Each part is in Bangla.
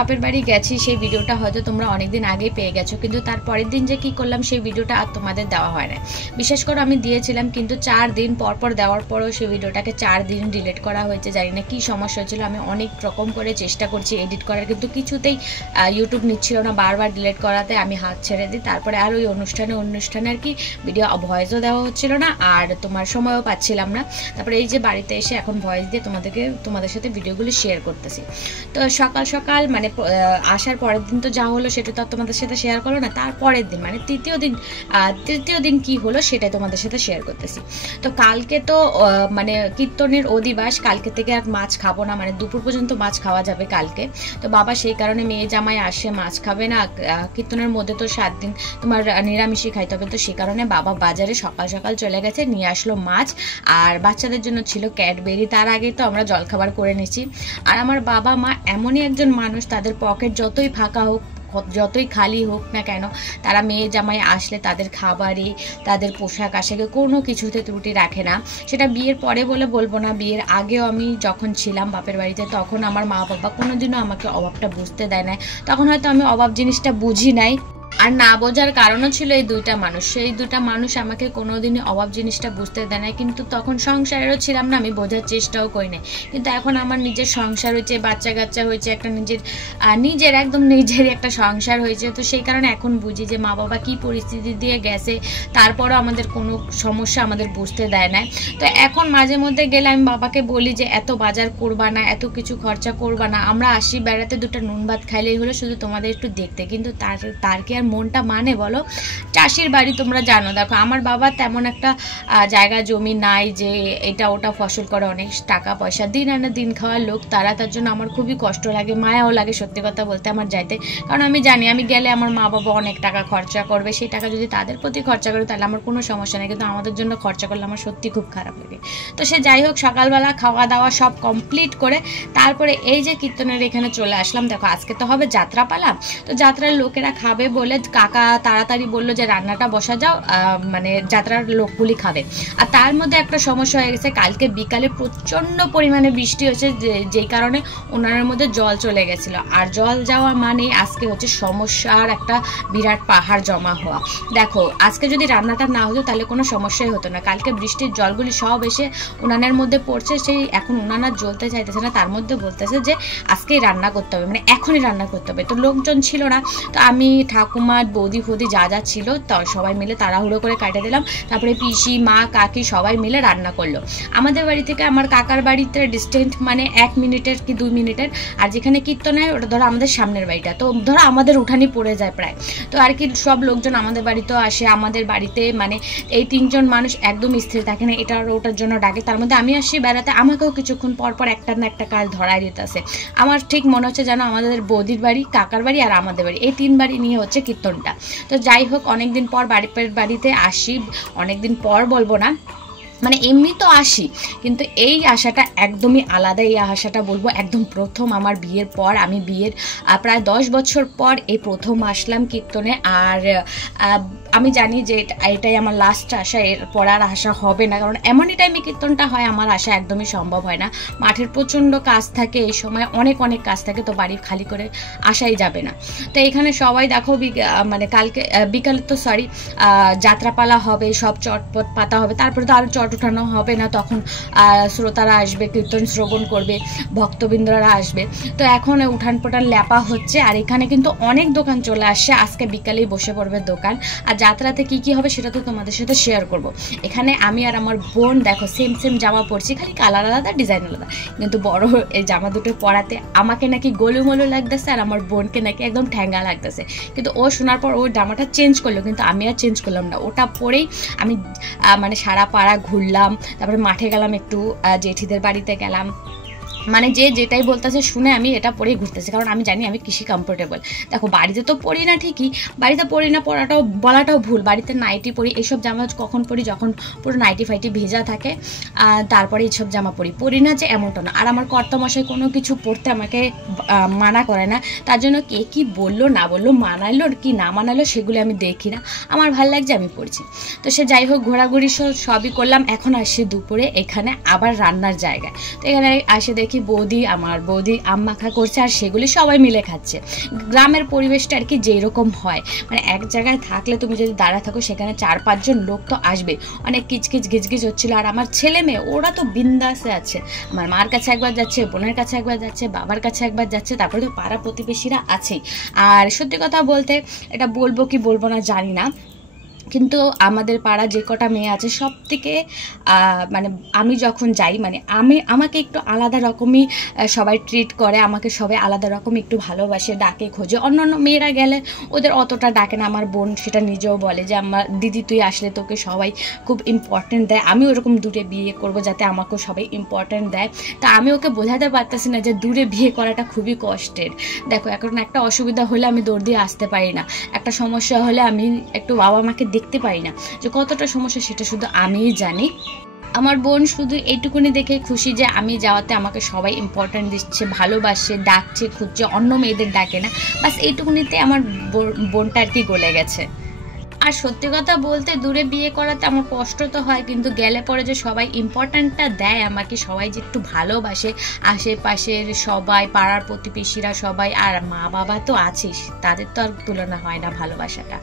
বাপের বাড়ি গেছি সেই ভিডিওটা হয়তো তোমরা অনেকদিন আগেই পেয়ে গেছো, কিন্তু তার পরের দিন যে কি করলাম সেই ভিডিওটা আর তোমাদের দেওয়া হয় না। বিশেষ করে আমি দিয়েছিলাম, কিন্তু 4 দিন পর দেওয়ার পরেও সেই ভিডিওটাকে 4 দিন ডিলিট করা হয়েছে। জানি না কি সমস্যা হয়েছিল, আমি অনেক রকম করে চেষ্টা করছি এডিট করার, কিন্তু কিছুতেই ইউটিউব নিচ্ছিল না। বারবার ডিলিট করাতে আমি হাত ছেড়ে দিই। তারপরে আর ওই অনুষ্ঠানে আর কি ভিডিও ভয়েসও দেওয়া হচ্ছিল না, আর তোমার সময়ও পাচ্ছিলাম না। তারপরে এই যে বাড়িতে এসে এখন ভয়েস দিয়ে তোমাদের সাথে ভিডিওগুলি শেয়ার করতেছি। তো সকাল সকাল মানে আসার পরের দিন তো যা হলো সেটা তো তোমাদের সাথে শেয়ার করলো না, তারপরের দিন মানে তৃতীয় দিন কি হলো সেটাই তোমাদের সাথে শেয়ার করতেছি। তো কালকে তো মানে কীর্তনের অধিবাস, কালকে থেকে আর মাছ খাবো না, মানে দুপুর পর্যন্ত মাছ খাওয়া যাবে কালকে। তো বাবা সেই কারণে মেয়ে জামাই আসে, মাছ খাবে না, কীর্তনের মধ্যে তো 7 দিন তোমার নিরামিষই খাইতে হবে। তো সেই কারণে বাবা বাজারে সকাল সকাল চলে গেছে, নিয়ে আসলো মাছ, আর বাচ্চাদের জন্য ছিল ক্যাডবেরি। তার আগে তো আমরা জলখাবার করে নিয়েছি। আর আমার বাবা মা এমনই একজন মানুষ, তাদের পকেট যতই ফাঁকা হোক, যতই খালি হোক না কেন, তারা মেয়ে জামাই আসলে তাদের খাবারে, তাদের পোশাক আশাকে কোনো কিছুতে ত্রুটি রাখে না। সেটা বিয়ের পরে বলে বলবো না, বিয়ের আগেও আমি যখন ছিলাম বাপের বাড়িতে তখন আমার মা বাবা কোনোদিনও আমাকে অভাবটা বুঝতে দেয় না। তখন হয়তো আমি অভাব জিনিসটা বুঝি নাই, আর না বোঝার কারণও ছিল এই দুইটা মানুষ। সেই দুইটা মানুষ আমাকে কোনোদিনই অভাব জিনিসটা বুঝতে দেয় না, কিন্তু তখন সংসারেরও ছিলাম না, আমি বোঝার চেষ্টাও করি না। কিন্তু এখন আমার নিজের সংসার হয়েছে, বাচ্চা কাচ্চা হয়েছে, একটা নিজের একদম নিজের একটা সংসার হয়েছে। তো সেই কারণে এখন বুঝি যে মা বাবা কী পরিস্থিতি দিয়ে গেছে, তারপরও আমাদের কোনো সমস্যা আমাদের বুঝতে দেয় না। তো এখন মাঝে মধ্যে গেলে আমি বাবাকে বলি যে এত বাজার করবা না, এত কিছু খরচা করবা না, আমরা আসি বেড়াতে, 2টা নুন ভাত খাইলেই হলো, শুধু তোমাদের একটু দেখতে। কিন্তু তার কি আর মনটা মানে বলো? চাষির বাড়ি তোমরা জানো, দেখো আমার বাবা তেমন একটা জায়গা জমি নাই যে এটা ওটা ফসল করে, অনেক টাকা পয়সা, দিন আনা দিন খাওয়ার লোক তারা। তার জন্য আমার খুবই কষ্ট লাগে, মায়াও লাগে সত্যি কথা বলতে আমার যাইতে। কারণ আমি জানি আমি গেলে আমার মা বাবা অনেক টাকা খরচা করবে, সেই টাকা যদি তাদের প্রতি খরচা করে তাহলে আমার কোনো সমস্যা নেই, কিন্তু আমাদের জন্য খরচা করলে আমার সত্যি খুব খারাপ লাগে। তো সে যাই হোক, সকালবেলা খাওয়া দাওয়া সব কমপ্লিট করে তারপরে এই যে কীর্তনের এখানে চলে আসলাম। দেখো আজকে তো হবে যাত্রাপালা, তো যাত্রার লোকেরা খাবে বলে কাকা তাড়াতাড়ি বললো যে রান্নাটা বসা যাও, মানে যাত্রার লোকগুলি খাবে। আর তার মধ্যে একটা সমস্যা হয়ে গেছে, কালকে বিকালে প্রচণ্ড পরিমাণে বৃষ্টি হয়েছে, যেই কারণে উনানের মধ্যে জল চলে গেছিলো। আর জল যাওয়া মানে আজকে হচ্ছে সমস্যার একটা বিরাট পাহাড় জমা হওয়া। দেখো আজকে যদি রান্নাটা না হতো তাহলে কোনো সমস্যাই হতো না। কালকে বৃষ্টির জলগুলি সব এসে উনানের মধ্যে পড়ছে, সেই এখন উনান আর জ্বলতে চাইতেছে না, তার মধ্যে বলতেছে যে আজকেই রান্না করতে হবে, মানে এখনই রান্না করতে হবে। তো লোকজন ছিল না, তো আমি ঠাকুমা বৌদি ফদি যা যা ছিল তো সবাই মিলে তাড়াহুড়ো করে কাটে দিলাম। তারপরে পিসি মা কাকি সবাই মিলে রান্না করলো। আমাদের বাড়ি থেকে আমার কাকার বাড়িতে ডিস্টেন্স মানে 1 মিনিটের কি 2 মিনিটের, আর যেখানে কীর্তনে ওটা ধরো আমাদের সামনের বাড়িটা, তো ধরো আমাদের উঠানি পড়ে যায় প্রায়। তো আর কি সব লোকজন আমাদের বাড়িতেও আসে, আমাদের বাড়িতে মানে এই 3 জন মানুষ একদম স্থির থাকে না, এটা ওটার জন্য ডাকে। তার মধ্যে আমি আসি বেড়াতে, আমাকেও কিছুক্ষণ পর পর একটা না একটা কাজ ধরায় দিতেছে। আমার ঠিক মনে হচ্ছে যেন আমাদের বৌদির বাড়ি, কাকার বাড়ি আর আমাদের বাড়ি, এই 3 বাড়ি নিয়ে হচ্ছে কীর্তনটা। তো যাই হোক, অনেকদিন পর বাড়িতে আসি, অনেকদিন পর বলবো না, মানে এমনি তো আসি, কিন্তু এই আশাটা একদমই আলাদা। এই আশাটা বলবো একদম প্রথম আমার বিয়ের পর, আমি বিয়ের প্রায় 10 বছর পর এই প্রথম আসলাম কীর্তনে। আর আমি জানি যে এটাই আমার লাস্ট আশা, এরপর আর আশা হবে না, কারণ এমনই টাইমে কীর্তনটা হয় আমার আসা একদমই সম্ভব হয় না। মাঠের প্রচণ্ড কাজ থাকে, এই সময় অনেক কাজ থাকে, তো বাড়ি খালি করে আসাই যাবে না। তো এখানে সবাই দেখো মানে কালকে বিকালে তো যাত্রাপালা হবে, সব চটপট পাতা হবে, তারপরে তো আরও চট উঠানো হবে না, তখন শ্রোতারা আসবে, কীর্তন শ্রবণ করবে, ভক্তবৃন্দরা আসবে। তো এখন উঠান পোটান ল্যাপা হচ্ছে, আর এখানে কিন্তু অনেক দোকান চলে আসছে, আজকে বিকালেই বসে পড়বে দোকান। আর যাত্রাতে কি কি হবে সেটা তো তোমাদের সাথে শেয়ার করব। এখানে আমি আর আমার বোন দেখো সেম জামা পরছি, খালি কালার আলাদা ডিজাইন আলাদা, কিন্তু বড় এই জামা দুটো পরাতে আমাকে নাকি গোলুমলু লাগতেছে, আর আমার বোনকে নাকি একদম ঠ্যাঙ্গা লাগতেছে। কিন্তু ও শোনার পর ও জামাটা চেঞ্জ করলো, কিন্তু আমি আর চেঞ্জ করলাম না, ওটা পরেই আমি মানে সারা পাড়া ঘুরলাম। তারপরে মাঠে গেলাম, একটু জেঠিদের বাড়িতে গেলাম, মানে যে যেটাই বলতেছে শুনে আমি এটা পরেই ঘুরতেছি, কারণ আমি জানি আমি কৃষি কমফোর্টেবল। দেখো বাড়িতে তো পড়ি না, ঠিকই বাড়িতে পড়ি না, বলাটাও ভুল, বাড়িতে নাইটি পরি। এইসব জামা কখন পরি, যখন পুরো নাইটি ফাইটি ভেজা থাকে, তারপরে এইসব জামা পরি না যে এমনটা না। আর আমার কর্তামশাই কোনো কিছু পরতে আমাকে মানা করে না, তার জন্য কে কি বললো না বললো, মানাইলো কি না মানাইলো সেগুলো আমি দেখি না, আমার ভালো লাগছে আমি পড়ছি। তো সে যাই হোক, ঘোরাঘুরি সবই করলাম। এখন আসি দুপুরে এখানে আবার রান্নার জায়গায়। তো এখানে আসে দেখি বৌদি আমার বৌদি আম মাখা করছে আর সেগুলি সবাই মিলে খাচ্ছে। গ্রামের পরিবেশটা আর কি যেরকম হয়, মানে এক জায়গায় থাকলে তুমি যদি দাঁড়া থাকো সেখানে 4-5 জন লোক তো আসবে, অনেক কিচকিচ গিজগিজ হচ্ছিলো। আর আমার ছেলে মেয়ে ওরা তো বিন্দাসে আছে, আমার মার কাছে একবার যাচ্ছে, বোনের কাছে একবার যাচ্ছে, বাবার কাছে একবার যাচ্ছে, তারপরে তো পাড়া প্রতিবেশীরা আছেই। আর সত্যি কথা বলতে এটা বলবো কি বলবো না জানি না, কিন্তু আমাদের পাড়া যে কটা মেয়ে আছে সব থেকে মানে আমি যখন যাই মানে আমাকে একটু আলাদা রকমই সবাই ট্রিট করে, আমাকে সবাই আলাদা রকম একটু ভালোবাসে, ডাকে খোঁজে। অন্যান্য মেয়েরা গেলে ওদের অতটা ডাকে না। আমার বোন সেটা নিজেও বলে যে আমার দিদি তুই আসলে তোকে সবাই খুব ইম্পর্টেন্ট দেয়, আমি ওরকম দূরে বিয়ে করব যাতে আমাকেও সবাই ইম্পর্টেন্ট দেয়। তা আমি ওকে বোঝাতে পারতেছি না যে দূরে বিয়ে করাটা খুবই কষ্টের। দেখো এখন একটা অসুবিধা হলে আমি দৌড় দিয়ে আসতে পারি না, একটা সমস্যা হলে আমি একটু বাবা মাকে দেখতে পারি না, যে কতটা সমস্যা সেটা শুধু আমিই জানি। আমার বোন শুধু এইটুকুনি দেখে খুশি যে আমি যাওয়াতে আমাকে সবাই ইম্পর্টেন্ট দিচ্ছে, ভালোবাসে, ডাকছে, খুঁজছে, অন্য মেয়েদের ডাকে না, বাস এইটুকুনিতে আমার বোনটা আর কি গলে গেছে। আর সত্যি কথা বলতে দূরে বিয়ে করাতে আমার কষ্ট তো হয়, কিন্তু গেলে পরে যে সবাই ইম্পর্ট্যান্টটা দেয় আমাকে, সবাই যে একটু ভালোবাসে, আশেপাশের সবাই, পাড়ার প্রতিবেশীরা সবাই, আর মা বাবা তো আছিস, তাদের তো আর তুলনা হয় না ভালোবাসাটা।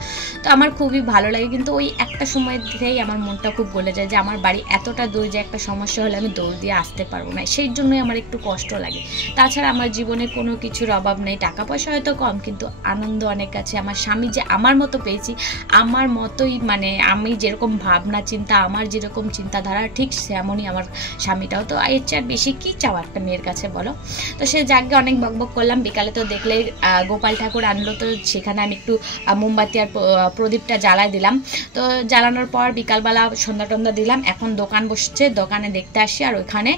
তো আমার খুবই ভালো লাগে, কিন্তু ওই একটা সময় থেকেই আমার মনটা খুব গলে যায় যে আমার বাড়ি এতটা দূর, যে একটা সমস্যা হলে আমি দৌড় দিয়ে আসতে পারবো না, সেই জন্যই আমার একটু কষ্ট লাগে। তাছাড়া আমার জীবনে কোনো কিছুর অভাব নেই, টাকা পয়সা হয়তো কম, কিন্তু আনন্দ অনেক আছে। আমার স্বামী যে আমার মতো পেয়েছি, আমার মতোই, মানে আমি যেরকম ভাবনা চিন্তা, আমার যেরকম চিন্তাধারা ঠিক সেমনই আমার স্বামীটাও। তো এর চেয়ে বেশি কী চাও একটা মেয়ের কাছে বলো? তো সে যাকে অনেক বকবক করলাম। বিকালে তো দেখলে গোপাল ঠাকুর আনলো, তো সেখানে আমি একটু মোমবাতি আর প্রদীপটা জ্বালাই দিলাম। তো জ্বালানোর পর বিকালবেলা সন্ধ্যা টন্ধা দিলাম। এখন দোকান বসছে, দোকানে দেখতে আসি। আর ওইখানে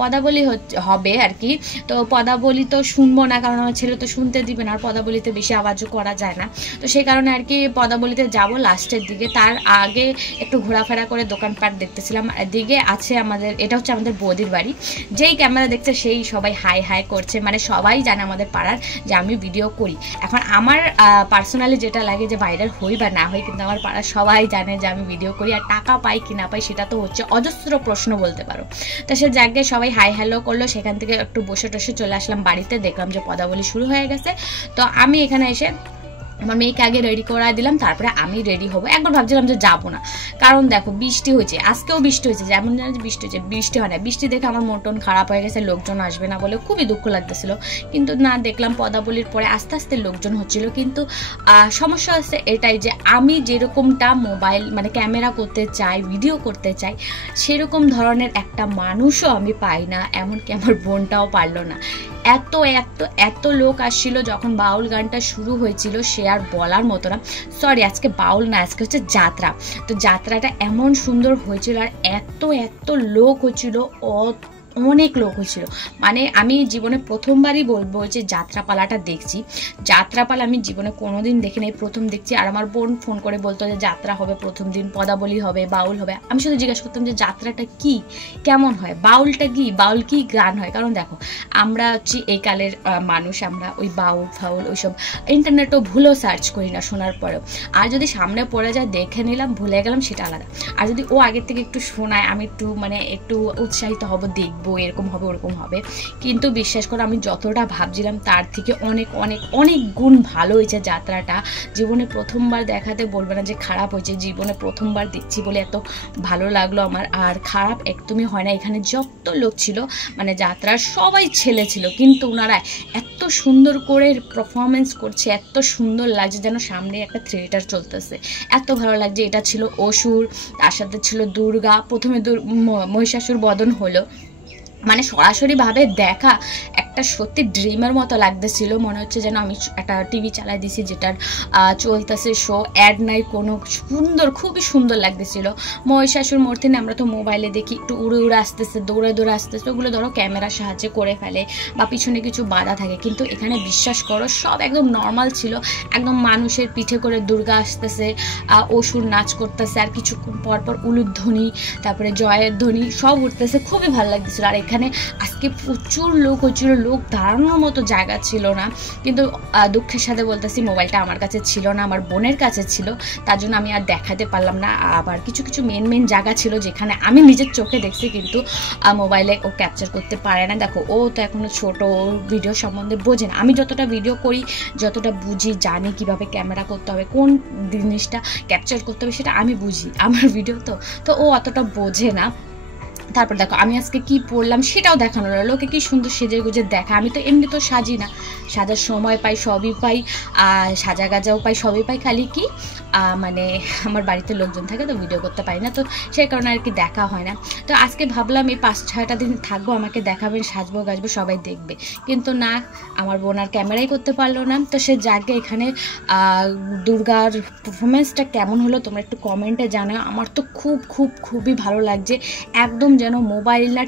পদাবলী হবে আর কি। তো পদাবলী তো শুনবো না, কারণ আমার ছেলে তো শুনতে দিবে না, আর পদাবলীতে বেশি আওয়াজও করা যায় না। তো সেই কারণে আর কি পদাবলীতে যাবো লাস্টের দিকে। তার আগে একটু ঘোরাফেরা করে দোকানপাট দেখতেছিলাম। দিকে আছে আমাদের, এটা হচ্ছে আমাদের বৌদির বাড়ি। যেই ক্যামেরা দেখছে সেই সবাই হাই হাই করছে, মানে সবাই জানে আমাদের পাড়ার যে আমি ভিডিও করি। এখন আমার পার্সোনালি যেটা লাগে যে ভাইরাল হই বা না হই, কিন্তু আমার পাড়ার সবাই জানে যে আমি ভিডিও করি। আর টাকা পাই কি না পাই সেটা তো হচ্ছে অজস্র প্রশ্ন বলতে পারো। তো সে জায়গায় সবাই হাই হ্যালো করলো, সেখান থেকে একটু বসে টসে চলে আসলাম বাড়িতে। দেখলাম যে পদাবলী শুরু হয়ে গেছে। তো আমি এখানে এসে আমার মেয়েকে আগে রেডি করাই দিলাম, তারপরে আমি রেডি হবো। একবার ভাবছিলাম যে যাবো না, কারণ দেখো বৃষ্টি হয়েছে, আজকেও বৃষ্টি হয়েছে, যেমন জানি বৃষ্টি হয়েছে, বৃষ্টি হয় না। বৃষ্টি দেখে আমার মন খারাপ হয়ে গেছে, লোকজন আসবে না বলে খুবই দুঃখ লাগতেছিল। কিন্তু না, দেখলাম পদাবলীর পরে আস্তে আস্তে লোকজন হচ্ছিল। কিন্তু সমস্যা হচ্ছে এটাই যে আমি যেরকমটা মোবাইল মানে ক্যামেরা করতে চাই, ভিডিও করতে চাই, সেরকম ধরনের একটা মানুষও আমি পাই না, এমনকি আমার বোনটাও পারলো না। এত এত এত লোক আসছিল যখন বাউল গানটা শুরু হয়েছিল, সে আর বলার মতো না। সরি, আজকে বাউল না, আজকে হচ্ছে যাত্রা। তো যাত্রাটা এমন সুন্দর হয়েছিল, আর এত এত লোক হচ্ছিল, অনেক লোক হয়েছিল। মানে আমি জীবনে প্রথমবারই বলবো যে যাত্রাপালাটা দেখছি। যাত্রাপালা আমি জীবনে কোনোদিন দেখি নাই, প্রথম দেখছি। আর আমার বোন ফোন করে বলতো যে যাত্রা হবে প্রথম দিন, পদাবলী হবে, বাউল হবে। আমি শুধু জিজ্ঞাসা করতাম যে যাত্রাটা কি, কেমন হয়, বাউলটা কি, বাউল কি গান হয়। কারণ দেখো আমরা হচ্ছি এই কালের মানুষ, আমরা ওই বাউল ফাউল ওইসব ইন্টারনেটও ভুলেও সার্চ করি না শোনার পরেও। আর যদি সামনে পড়ে যায় দেখে নিলাম, ভুলে গেলাম, সেটা আলাদা। আর যদি ও আগের থেকে একটু শোনায়, আমি একটু মানে একটু উৎসাহিত হব, দেখব এরকম হবে ওরকম হবে। কিন্তু বিশ্বাস করো আমি যতটা ভাবছিলাম তার থেকে অনেক অনেক অনেক গুণ ভালো হয়েছে যাত্রাটা। জীবনে প্রথমবার দেখাতে বলবে না যে খারাপ হয়েছে, জীবনে প্রথমবার দেখছি বলে এত ভালো লাগলো আমার। আর খারাপ একদমই হয় না। এখানে যত লোক ছিল মানে যাত্রার সবাই ছেলে ছিল, কিন্তু ওনারা এত সুন্দর করে পারফরমেন্স করছে, এত সুন্দর লাগছে যেন সামনে একটা থিয়েটার চলতেছে, এত ভালো লাগছে। এটা ছিল অসুর, তার সাথে ছিল দুর্গা। প্রথমে মহিষাসুর বদন হলো, মানে সরাসরিভাবে দেখা একটা সত্যি ড্রিমের মতো লাগতেছিল। মনে হচ্ছে যেন আমি একটা টিভি চালাই দিছি, যেটার চলতেছে শো, অ্যাড নাই কোনো, সুন্দর, খুবই সুন্দর লাগতেছিল। মহিষাসুর মূর্তি আমরা তো মোবাইলে দেখি, একটু উড়ে উড়ে আসতেছে, দৌড়ে দৌড়ে আসতেছে, ওগুলো ধরো ক্যামেরার সাহায্যে করে ফেলে বা পিছনে কিছু বাধা থাকে। কিন্তু এখানে বিশ্বাস করো সব একদম নর্মাল ছিল, একদম মানুষের পিঠে করে দুর্গা আসতেছে, অসুর নাচ করতেছে, আর কিছুক্ষণ পরপর উলুধ্বনি, তারপরে জয়ের ধ্বনি সব উঠতেছে, খুবই ভালো লাগতেছিল। আর এখানে এখানে আজকে প্রচুর লোক হচ্ছিল, লোক দাঁড়ানোর মতো জায়গা ছিল না। কিন্তু দুঃখের সাথে বলতেছি মোবাইলটা আমার কাছে ছিল না, আমার বোনের কাছে ছিল, তার জন্য আমি আর দেখাতে পারলাম না। আবার কিছু কিছু মেন জায়গা ছিল যেখানে আমি নিজের চোখে দেখছি, কিন্তু মোবাইলে ও ক্যাপচার করতে পারে না। দেখো ও তো এখনও ছোট, ভিডিও সম্বন্ধে বোঝে না। আমি যতটা ভিডিও করি, যতটা বুঝি, জানি কিভাবে ক্যামেরা করতে হবে, কোন জিনিসটা ক্যাপচার করতে হবে সেটা আমি বুঝি, আমার ভিডিও তো ও অতটা বোঝে না। তারপর দেখো আমি আজকে কি পরলাম সেটাও দেখানো হলো, লোকে কি সুন্দর সেজে গুজে দেখা। আমি তো এমনি তো সাজি না, সাজার সময় পাই, সবই পাই, সাজা গাজাও পাই, সবই পাই, খালি কি মানে আমার বাড়িতে লোকজন থাকে তো ভিডিও করতে পারি না, তো সেই কারণে আর কি দেখা হয় না। তো আজকে ভাবলাম এই 5-6টা দিন থাকবো, আমাকে দেখাবেন, সাজবো গাজবো, সবাই দেখবে, কিন্তু না, আমার বোন আর ক্যামেরাই করতে পারলো না। তো সে জায়গায় এখানে দুর্গার পারফরমেন্সটা কেমন হলো তোমরা একটু কমেন্টে জানাও। আমার তো খুবই ভালো লাগছে, একদম যেন মোবাইল না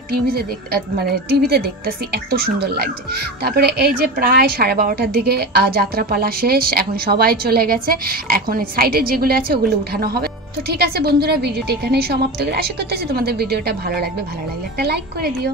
টিভিতে দেখতেছি, এত সুন্দর লাগছে। তারপরে এই যে প্রায় 12:30টার দিকে যাত্রাপালা শেষ, এখন সবাই চলে গেছে, এখন সাইডে যেগুলো আছে ওগুলো উঠানো হবে। তো ঠিক আছে বন্ধুরা, ভিডিওটা এখানেই সমাপ্ত করে আশা করতেছি তোমাদের ভিডিওটা ভালো লাগবে, ভালো লাগলে একটা লাইক করে দিও।